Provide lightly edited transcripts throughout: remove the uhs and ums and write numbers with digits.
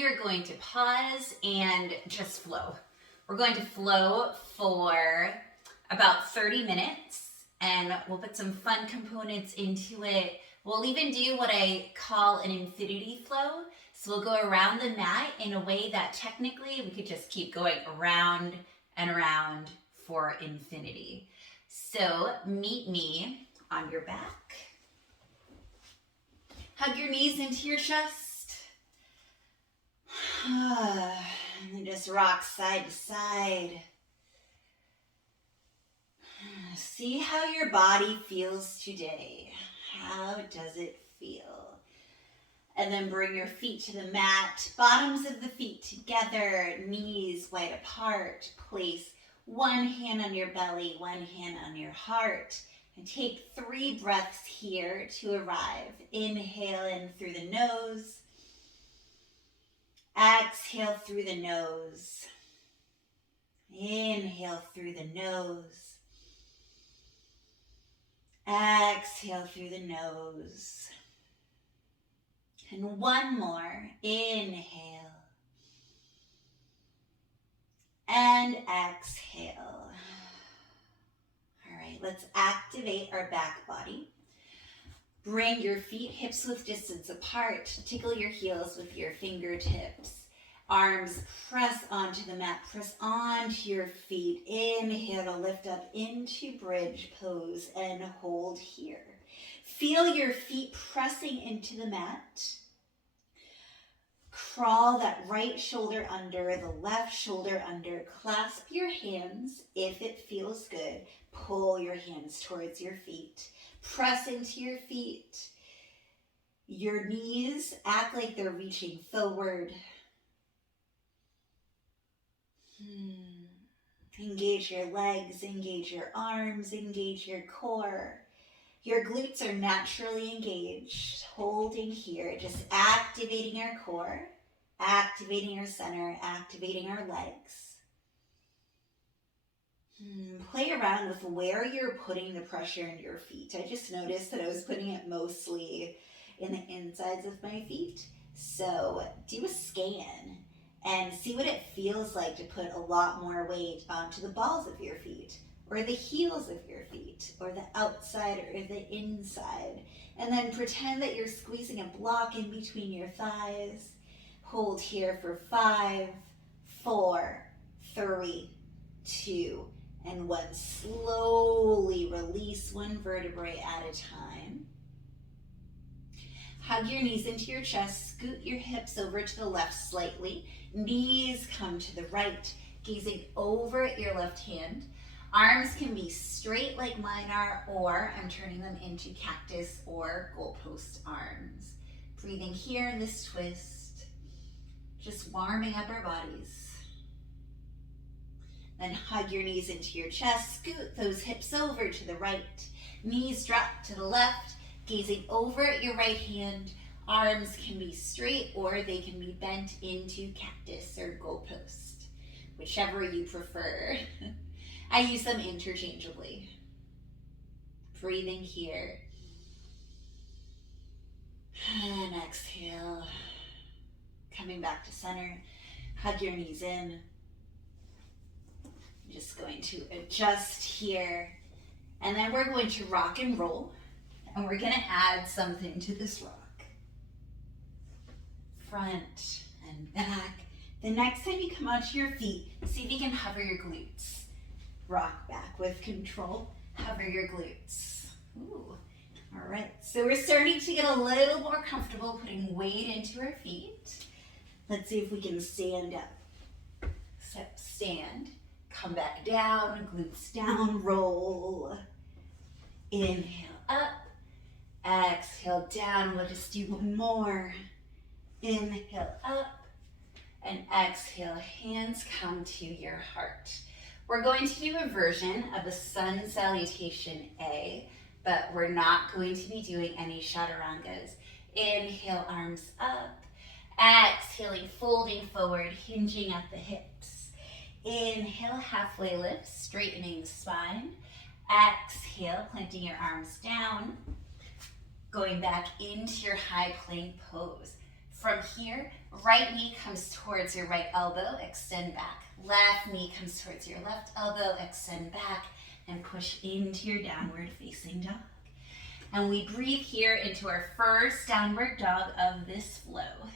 we are going to pause and just flow. We're going to flow for about 30 minutes, and we'll put some fun components into it. We'll even do what I call an infinity flow. So we'll go around the mat in a way that technically we could just keep going around and around for infinity. So meet me on your back. Hug your knees into your chest. And then just rock side to side. See how your body feels today. How does it feel? And then bring your feet to the mat, bottoms of the feet together, knees wide apart. Place one hand on your belly, one hand on your heart. And take 3 breaths here to arrive. Inhale in through the nose. Exhale through the nose. Inhale through the nose. Exhale through the nose. And one more. Inhale. And exhale. All right, let's activate our back body. Bring your feet hips width distance apart. Tickle your heels with your fingertips. Arms press onto the mat. Press onto your feet. Inhale to lift up into bridge pose and hold here. Feel your feet pressing into the mat. Crawl that right shoulder under, the left shoulder under. Clasp your hands if it feels good. Pull your hands towards your feet. Press into your feet. Your knees act like they're reaching forward. Engage your legs, engage your arms, engage your core. Your glutes are naturally engaged. Holding here, just activating our core, activating our center, activating our legs. Play around with where you're putting the pressure in your feet. I just noticed that I was putting it mostly in the insides of my feet. So do a scan and see what it feels like to put a lot more weight onto the balls of your feet, or the heels of your feet, or the outside or the inside. And then pretend that you're squeezing a block in between your thighs. Hold here for 5, 4, 3, 2, and 1. Slowly release one vertebrae at a time. Hug your knees into your chest. Scoot your hips over to the left slightly. Knees come to the right, gazing over at your left hand. Arms can be straight like mine are, or I'm turning them into cactus or goalpost arms. Breathing here in this twist, just warming up our bodies. Then hug your knees into your chest, scoot those hips over to the right. Knees drop to the left, gazing over at your right hand. Arms can be straight or they can be bent into cactus or goalpost, whichever you prefer. I use them interchangeably. Breathing here. And exhale. Coming back to center. Hug your knees in. I'm just going to adjust here. And then we're going to rock and roll. And we're going to add something to this rock. Front and back. The next time you come onto your feet, see if you can hover your glutes. Rock back with control. Hover your glutes. Ooh. All right. So we're starting to get a little more comfortable putting weight into our feet. Let's see if we can stand up. So stand. Come back down. Glutes down. Roll. Inhale up. Exhale down. We'll just do one more. Inhale up. And exhale. Hands come to your heart. We're going to do a version of a sun salutation A, but we're not going to be doing any chaturangas. Inhale, arms up. Exhaling, folding forward, hinging at the hips. Inhale, halfway lift, straightening the spine. Exhale, planting your arms down. Going back into your high plank pose. From here, right knee comes towards your right elbow, extend back. Left knee comes towards your left elbow, extend back, and push into your downward facing dog. And we breathe here into our first downward dog of this flow.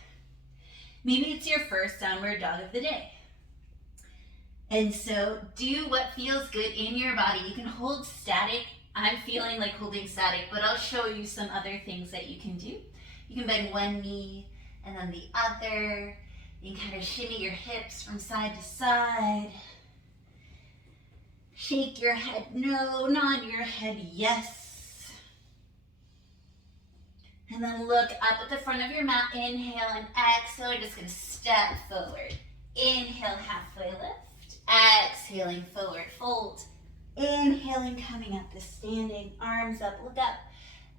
Maybe it's your first downward dog of the day. And so do what feels good in your body. You can hold static. I'm feeling like holding static, but I'll show you some other things that you can do. You can bend one knee and then the other. You can kind of shimmy your hips from side to side. Shake your head no, nod your head yes. And then look up at the front of your mat. Inhale and exhale. We're just going to step forward. Inhale, halfway lift. Exhaling, forward fold. Inhaling, coming up to standing. Arms up, look up.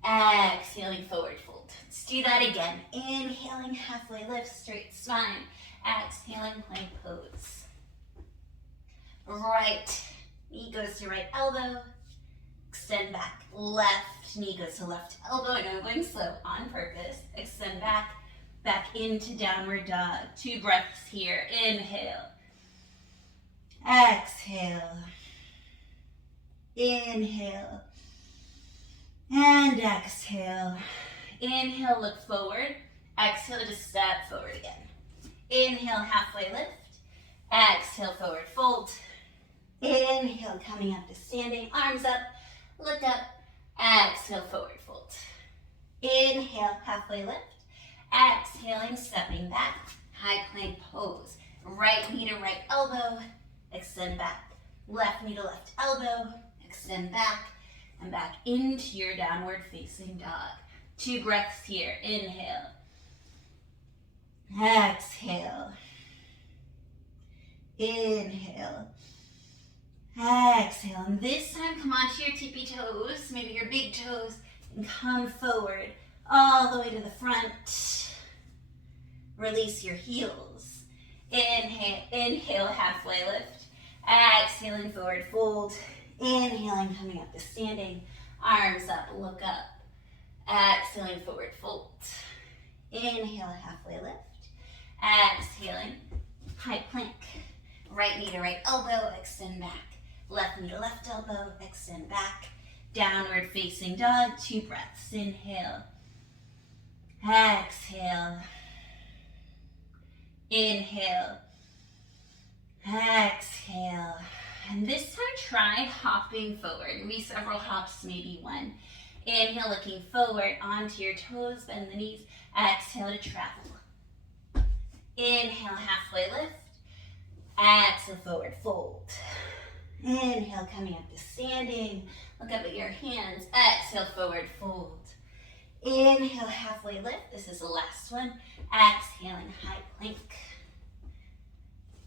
Exhaling, forward fold. Let's do that again. Inhaling, halfway lift, straight spine. Exhaling, plank pose. Right knee goes to right elbow. Extend back. Left knee goes to left elbow. I know I'm going slow on purpose. Extend back. Back into downward dog. 2 breaths here. Inhale. Exhale. Inhale. And exhale. Inhale, look forward. Exhale, just step forward again. Inhale, halfway lift. Exhale, forward fold. Inhale, coming up to standing. Arms up, look up. Exhale, forward fold. Inhale, halfway lift. Exhaling, stepping back. High plank pose. Right knee to right elbow. Extend back. Left knee to left elbow. Extend back. And back into your downward facing dog. 2 breaths here. Inhale. Exhale. Inhale. Exhale. And this time, come onto your tippy toes, maybe your big toes, and come forward all the way to the front. Release your heels. Inhale, halfway lift. Exhaling, forward fold. Inhaling, coming up to standing. Arms up, look up. Exhaling, forward fold. Inhale, halfway lift. Exhaling, high plank. Right knee to right elbow, extend back. Left knee to left elbow, extend back. Downward facing dog, 2 breaths. Inhale. Exhale. Inhale. Exhale. And this time try hopping forward. Maybe several hops, maybe one. Inhale, looking forward onto your toes, bend the knees. Exhale to travel. Inhale, halfway lift. Exhale, forward fold. Inhale, coming up to standing. Look up at your hands. Exhale, forward fold. Inhale, halfway lift. This is the last one. Exhaling, high plank.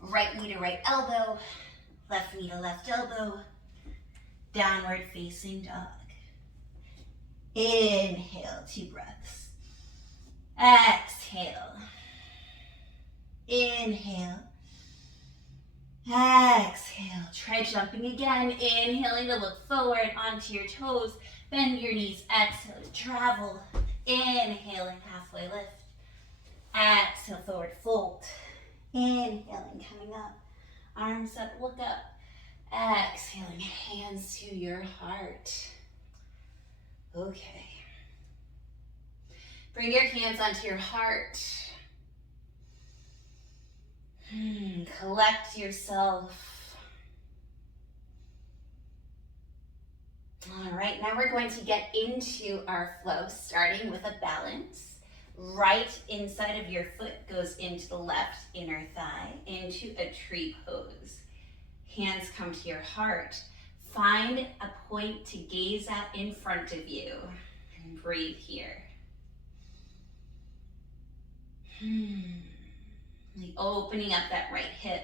Right knee to right elbow. Left knee to left elbow. Downward facing dog. Inhale, 2 breaths. Exhale. Inhale. Exhale. Try jumping again. Inhaling to look forward onto your toes. Bend your knees. Exhale to travel. Inhaling, halfway lift. Exhale, forward fold. Inhaling, coming up. Arms up, look up. Exhaling, hands to your heart. Okay. Bring your hands onto your heart. Collect yourself. All right, now we're going to get into our flow, starting with a balance. Right inside of your foot goes into the left inner thigh, into a tree pose. Hands come to your heart. Find a point to gaze at in front of you and breathe here. Opening up that right hip.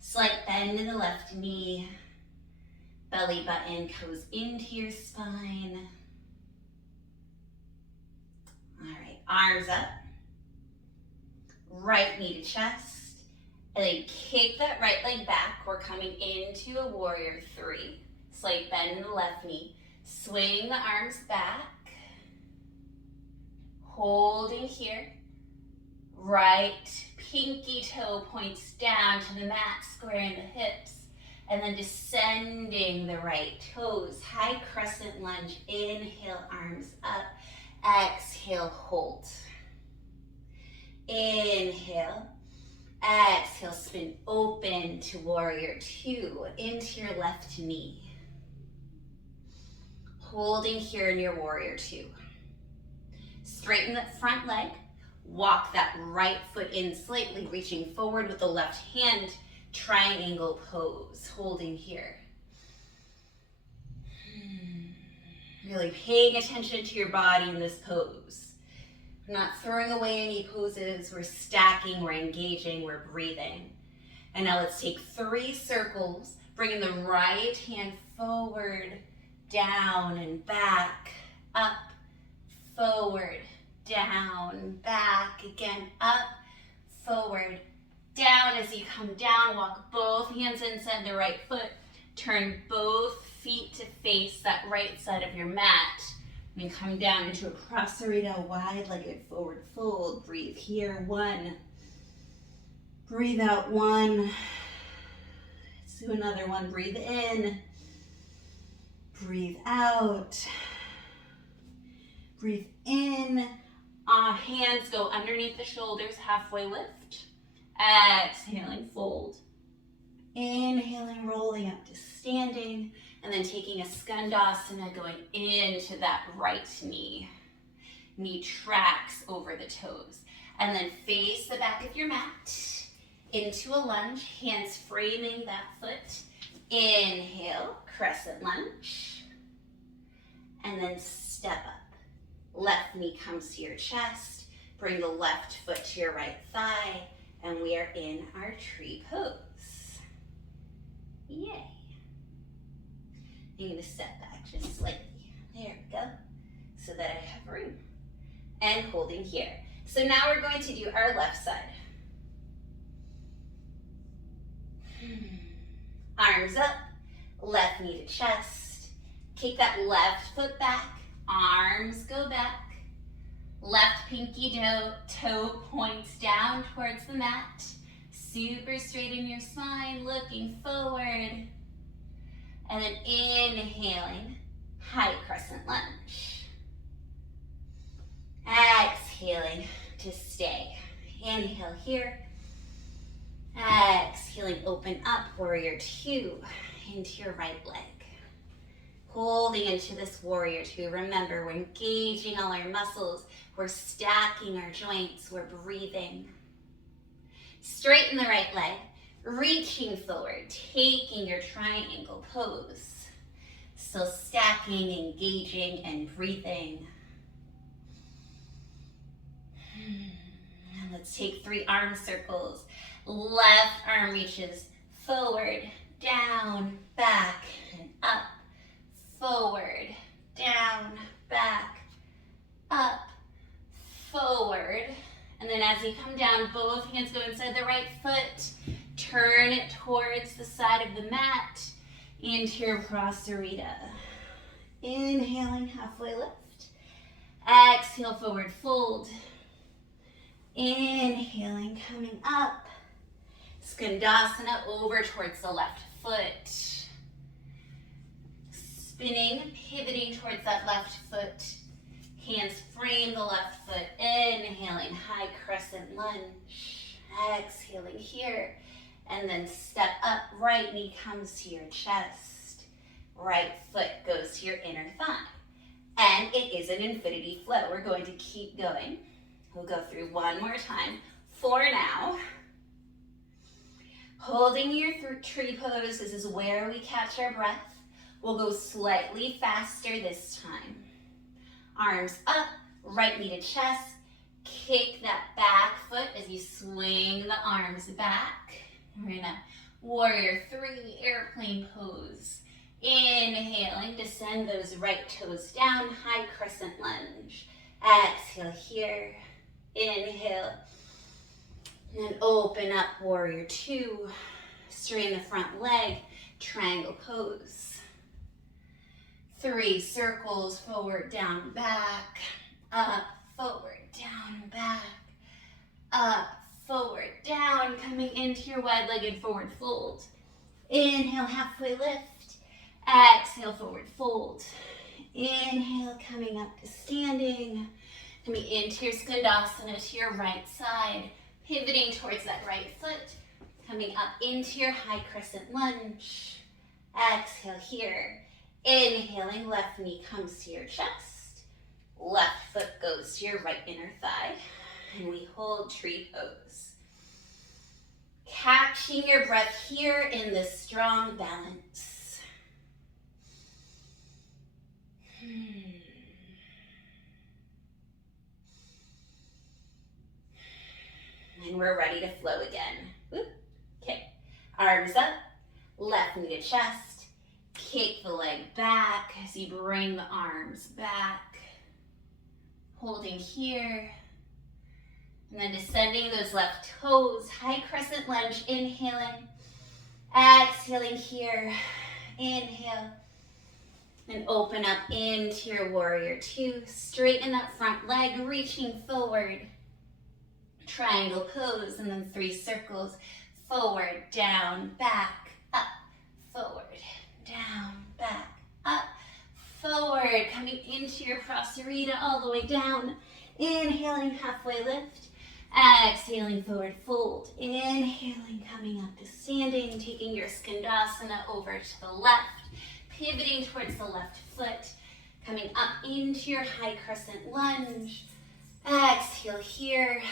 Slight bend in the left knee. Belly button goes into your spine. All right, arms up. Right knee to chest. And then kick that right leg back. We're coming into a warrior 3. Slight bend in the left knee. Swing the arms back. Holding here. Right pinky toe points down to the mat, squaring the hips. And then descending the right toes. High crescent lunge. Inhale, arms up. Exhale, hold. Inhale. Exhale, spin open to warrior two. Into your left knee. Holding here in your warrior two. Straighten that front leg. Walk that right foot in slightly, reaching forward with the left hand. Triangle pose, holding here. Really paying attention to your body in this pose. We're not throwing away any poses. We're stacking, we're engaging, we're breathing. And now let's take 3 circles, bringing the right hand forward, down and back, up, forward, down, back, again, up, forward, down. As you come down, walk both hands inside the right foot. Turn both feet to face that right side of your mat. And then come down into a prasarita, wide-legged forward fold. Breathe here, 1. Breathe out, 1. Let's do another one. Breathe in. Breathe out. Breathe in. Hands go underneath the shoulders, halfway lift. Exhaling, fold. Inhaling, rolling up to standing, and then taking a skandasana, going into that right knee. Knee tracks over the toes. And then face the back of your mat into a lunge, hands framing that foot. Inhale, crescent lunge. And then step up. Left knee comes to your chest. Bring the left foot to your right thigh. And we are in our tree pose. Yay. I'm going to step back just slightly. There we go. So that I have room. And holding here. So now we're going to do our left side. Arms up. Left knee to chest. Kick that left foot back. Arms go back. Left pinky toe points down towards the mat. Super straight in your spine, looking forward. And then inhaling, high crescent lunge. Exhaling to stay. Inhale here. Exhaling, open up, warrior two, into your right leg. Holding into this warrior two. Remember, we're engaging all our muscles. We're stacking our joints. We're breathing. Straighten the right leg. Reaching forward. Taking your triangle pose. Still stacking, engaging, and breathing. And let's take 3 arm circles. Left arm reaches forward, down, back, and up. Forward, down, back, up, forward. And then as you come down, both hands go inside the right foot. Turn it towards the side of the mat into your prasarita. Inhaling, halfway lift. Exhale, forward fold. Inhaling, coming up. Skandasana over towards the left foot. Spinning, pivoting towards that left foot. Hands frame the left foot. Inhaling, high crescent lunge. Exhaling here. And then step up. Right knee comes to your chest. Right foot goes to your inner thigh. And it is an infinity flow. We're going to keep going. We'll go through one more time. 4 now. Holding your tree pose. This is where we catch our breath. We'll go slightly faster this time. Arms up, right knee to chest. Kick that back foot as you swing the arms back. We're in a warrior 3 airplane pose. Inhaling, descend those right toes down, high crescent lunge. Exhale here. Inhale. And then open up, warrior 2. Straighten the front leg, triangle pose. 3 circles, forward, down, back, up, forward, down, back, up, forward, down, coming into your wide-legged forward fold. Inhale, halfway lift. Exhale, forward fold. Inhale, coming up to standing. Coming into your skandasana to your right side. Pivoting towards that right foot. Coming up into your high crescent lunge. Exhale here. Inhaling, left knee comes to your chest. Left foot goes to your right inner thigh. And we hold tree pose. Catching your breath here in this strong balance. And we're ready to flow again. Okay, arms up, left knee to chest. Kick the leg back as you bring the arms back. Holding here. And then descending those left toes, high crescent lunge, inhaling, exhaling here, inhale, and open up into your warrior two, straighten that front leg, reaching forward, triangle pose, and then 3 circles, forward, down, back, up, forward, down, back, up, forward, coming into your prasarita all the way down, inhaling, halfway lift, exhaling, forward fold. Inhaling, coming up to standing, taking your skandasana over to the left, pivoting towards the left foot, coming up into your high crescent lunge. Exhale here,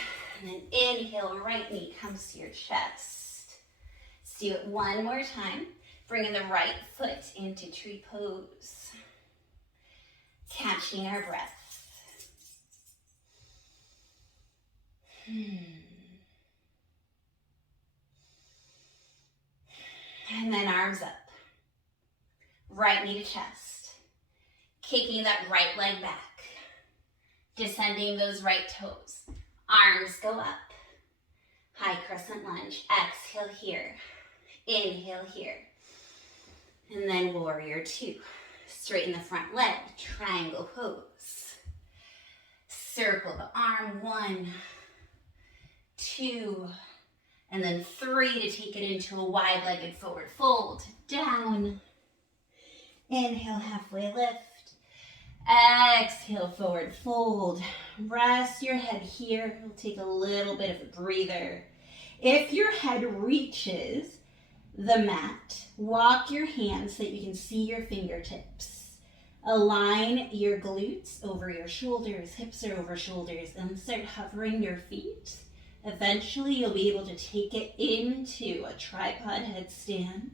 and then inhale, right knee comes to your chest. Let's do it one more time. Bringing the right foot into tree pose. Catching our breath. And then arms up. Right knee to chest. Kicking that right leg back. Descending those right toes. Arms go up. High crescent lunge. Exhale here. Inhale here. And then warrior two. Straighten the front leg. Triangle pose. Circle the arm. 1, 2, and then 3 to take it into a wide-legged forward fold. Down. Inhale, halfway lift. Exhale, forward fold. Rest your head here. We'll take a little bit of a breather. If your head reaches the mat, walk your hands so that you can see your fingertips. Align your glutes over your shoulders, hips are over shoulders, and start hovering your feet. Eventually, you'll be able to take it into a tripod headstand.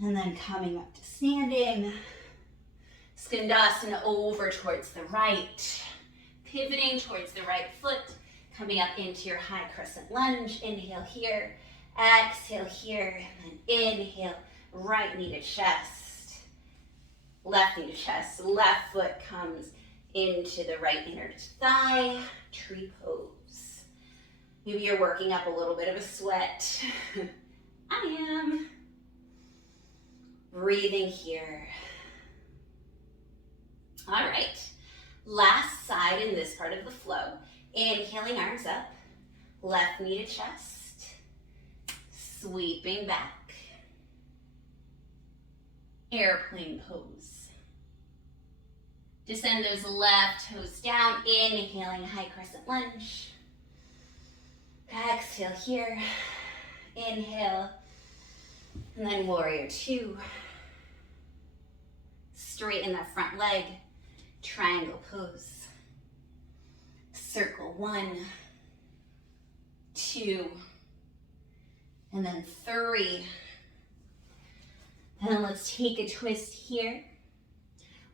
And then coming up to standing. Skandasana over towards the right. Pivoting towards the right foot. Coming up into your high crescent lunge. Inhale here. Exhale here. And then inhale. Right knee to chest. Left knee to chest, left foot comes into the right inner thigh, tree pose. Maybe you're working up a little bit of a sweat. I am. Breathing here. All right, last side in this part of the flow. Inhaling, arms up, left knee to chest, sweeping back. Airplane pose. Descend those left toes down, inhaling high crescent lunge. Exhale here, inhale, and then warrior two. Straighten that front leg, triangle pose. Circle 1, 2, and then 3. And then let's take a twist here.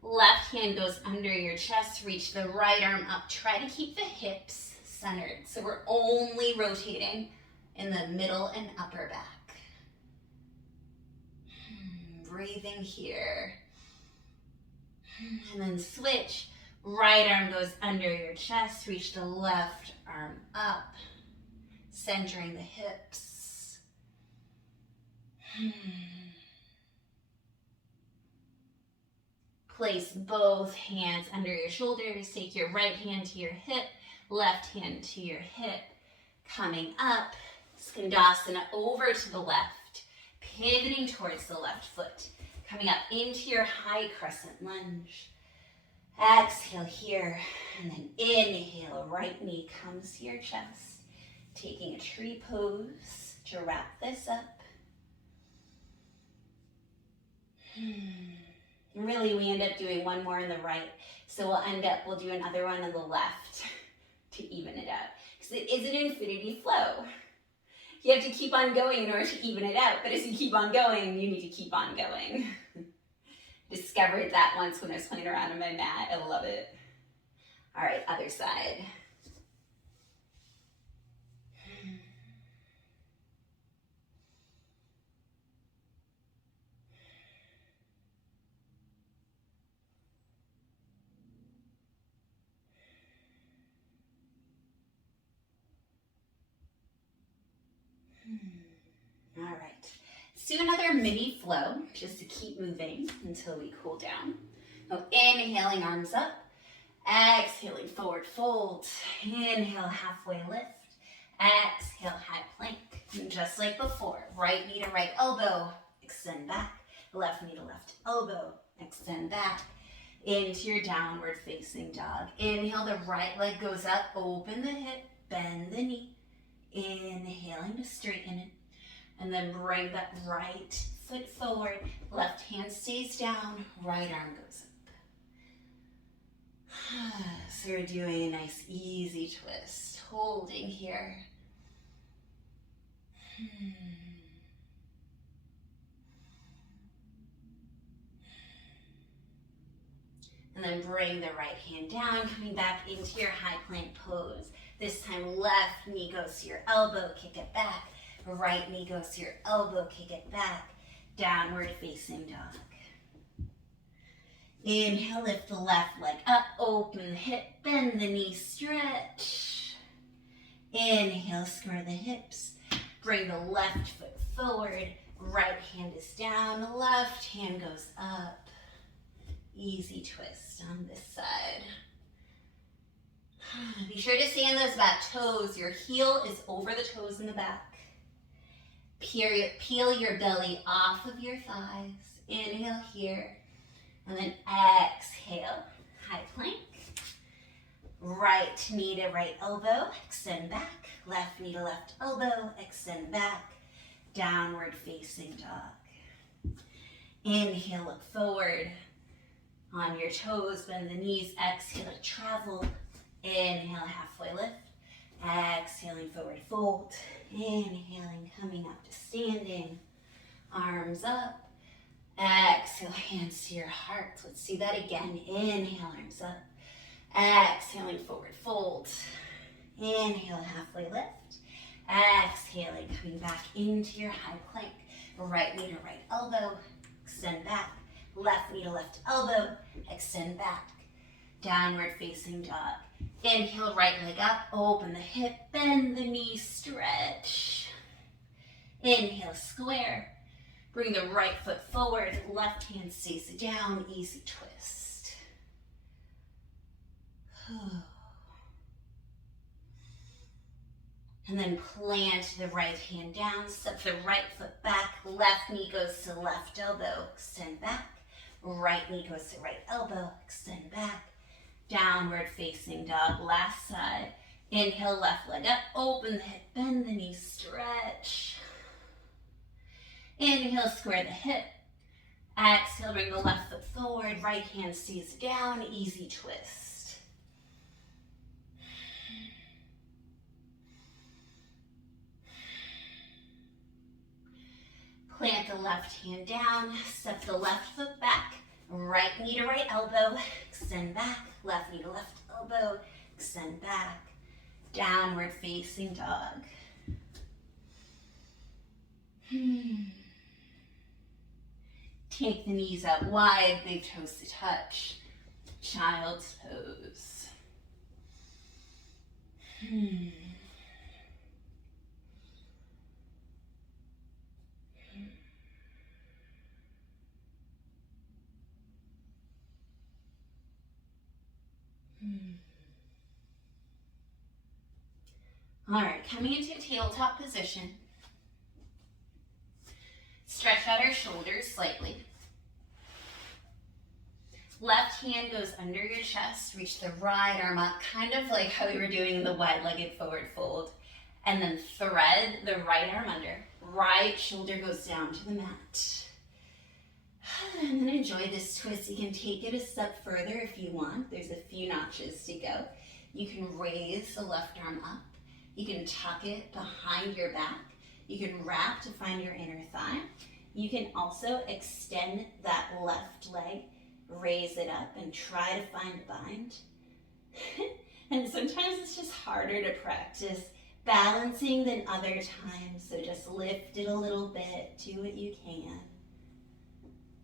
Left hand goes under your chest, reach the right arm up. Try to keep the hips centered. So we're only rotating in the middle and upper back. Breathing here. And then switch. Right arm goes under your chest, reach the left arm up, centering the hips. Place both hands under your shoulders. Take your right hand to your hip, left hand to your hip. Coming up, Skandasana over to the left, pivoting towards the left foot. Coming up into your high crescent lunge. Exhale here, and then inhale, right knee comes to your chest. Taking a tree pose to wrap this up. Really, we end up doing one more on the right, so we'll do another one on the left to even it out. Because it is an infinity flow. You have to keep on going in order to even it out, but as you keep on going, you need to keep on going. Discovered that once when I was playing around on my mat. I love it. All right, other side. All right, let's do another mini flow just to keep moving until we cool down. So inhaling, arms up. Exhaling, forward fold. Inhale, halfway lift. Exhale, high plank. And just like before, right knee to right elbow, extend back. Left knee to left elbow, extend back. Into your downward facing dog. Inhale, the right leg goes up, open the hip, bend the knee. Inhaling to straighten it. And then bring that right foot forward. Left hand stays down, right arm goes up. So we're doing a nice easy twist. Holding here. And then bring the right hand down, coming back into your high plank pose. This time left knee goes to your elbow, kick it back. Right knee goes to your elbow, kick it back. Downward facing dog. Inhale, lift the left leg up, open the hip, bend the knee, stretch. Inhale, square the hips. Bring the left foot forward. Right hand is down, left hand goes up. Easy twist on this side. Be sure to stay on those back toes. Your heel is over the toes in the back. Peel your belly off of your thighs. Inhale here. And then exhale. High plank. Right knee to right elbow. Extend back. Left knee to left elbow. Extend back. Downward facing dog. Inhale, look forward. On your toes, bend the knees. Exhale to travel. Inhale, halfway lift. Exhaling, forward fold. Inhaling, coming up to standing. Arms up. Exhale, hands to your heart. Let's do that again. Inhale, arms up. Exhaling, forward fold. Inhale, halfway lift. Exhaling, coming back into your high plank. Right knee to right elbow. Extend back. Left knee to left elbow. Extend back. Downward facing dog. Inhale, right leg up, open the hip, bend the knee, stretch. Inhale, square. Bring the right foot forward, left hand stays down, easy twist. And then plant the right hand down, step the right foot back, left knee goes to left elbow, extend back. Right knee goes to right elbow, extend back. Downward facing dog, last side. Inhale, left leg up, open the hip, bend the knee, stretch. Inhale, square the hip. Exhale, bring the left foot forward, right hand stays down, easy twist. Plant the left hand down, step the left foot back, right knee to right elbow, extend back, left knee to left elbow, extend back, downward facing dog. Take the knees out wide, big toes to touch, child's pose. All right, coming into tabletop position. Stretch out our shoulders slightly. Left hand goes under your chest. Reach the right arm up, kind of like how we were doing in the wide-legged forward fold. And then thread the right arm under. Right shoulder goes down to the mat. And then enjoy this twist. You can take it a step further if you want. There's a few notches to go. You can raise the left arm up. You can tuck it behind your back. You can wrap to find your inner thigh. You can also extend that left leg, raise it up, and try to find a bind. And sometimes it's just harder to practice balancing than other times, so just lift it a little bit, do what you can.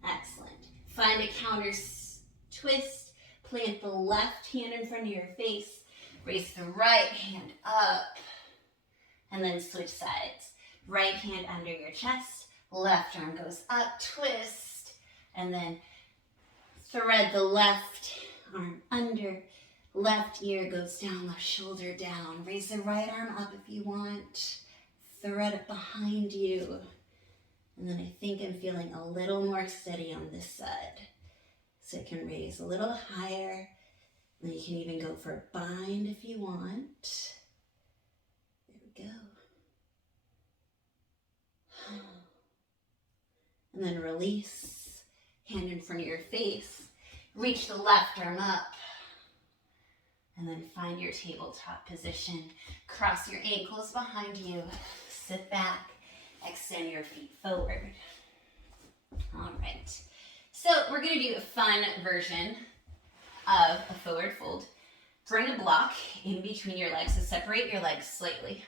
Excellent. Find a counter twist, plant the left hand in front of your face, raise the right hand up, and then switch sides. Right hand under your chest, left arm goes up, twist, and then thread the left arm under, left ear goes down, left shoulder down. Raise the right arm up if you want, thread it behind you. And then I think I'm feeling a little more steady on this side. So I can raise a little higher. Then you can even go for a bind if you want. There we go. And then release, hand in front of your face. Reach the left arm up. And then find your tabletop position. Cross your ankles behind you. Sit back. Extend your feet forward. All right. So we're going to do a fun version of a forward fold. Bring a block in between your legs. So separate your legs slightly.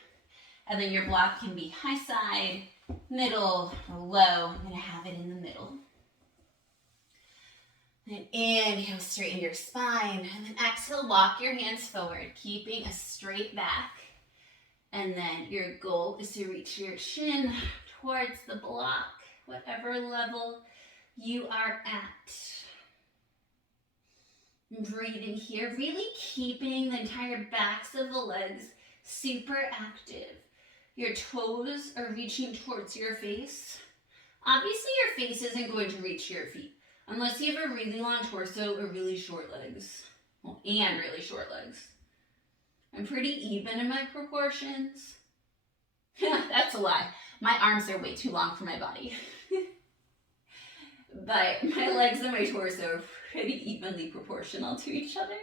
And then your block can be high side, middle, or low. I'm going to have it in the middle. And inhale, straighten your spine. And then exhale, walk your hands forward, keeping a straight back. And then your goal is to reach your chin towards the block, whatever level you are at. Breathing here, really keeping the entire backs of the legs super active. Your toes are reaching towards your face. Obviously, your face isn't going to reach your feet unless you have a really long torso or really short legs. Well, and really short legs. I'm pretty even in my proportions. That's a lie. My arms are way too long for my body. But my legs and my torso are pretty evenly proportional to each other.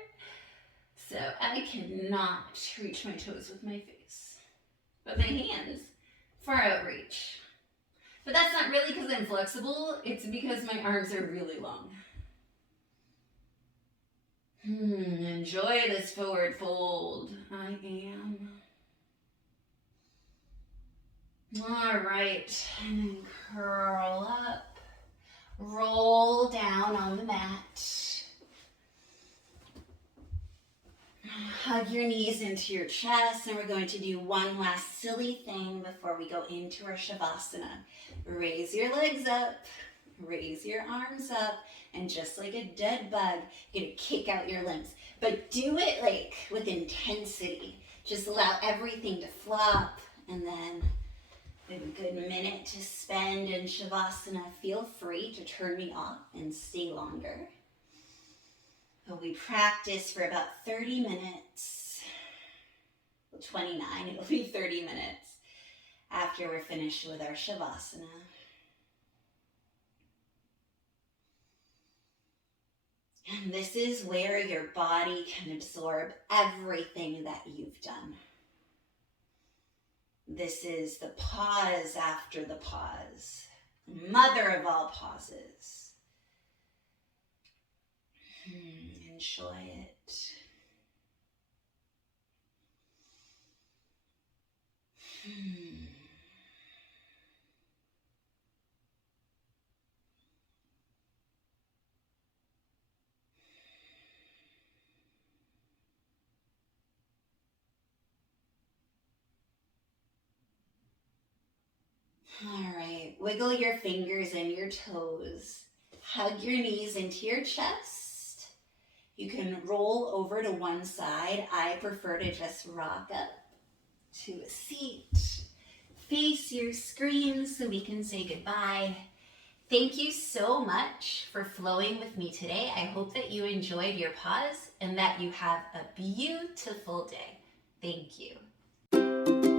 So I cannot reach my toes with my face. But my hands, far outreach. But that's not really because I'm flexible. It's because my arms are really long. Enjoy this forward fold. I am. All right, and then curl up. Roll down on the mat. Hug your knees into your chest, and we're going to do one last silly thing before we go into our Shavasana. Raise your legs up, raise your arms up, and just like a dead bug, you're gonna kick out your limbs. But do it like with intensity. Just allow everything to flop, and then we have a good minute to spend in Shavasana. Feel free to turn me off and stay longer. But we practice for about 30 minutes. Well, 29, it'll be 30 minutes after we're finished with our Shavasana. And this is where your body can absorb everything that you've done. This is the pause after the pause, mother of all pauses. Enjoy it. All right, wiggle your fingers and your toes. Hug your knees into your chest. You can roll over to one side. I prefer to just rock up. to a seat. Face your screen so we can say goodbye. Thank you so much for flowing with me today. I hope that you enjoyed your pause and that you have a beautiful day. Thank you.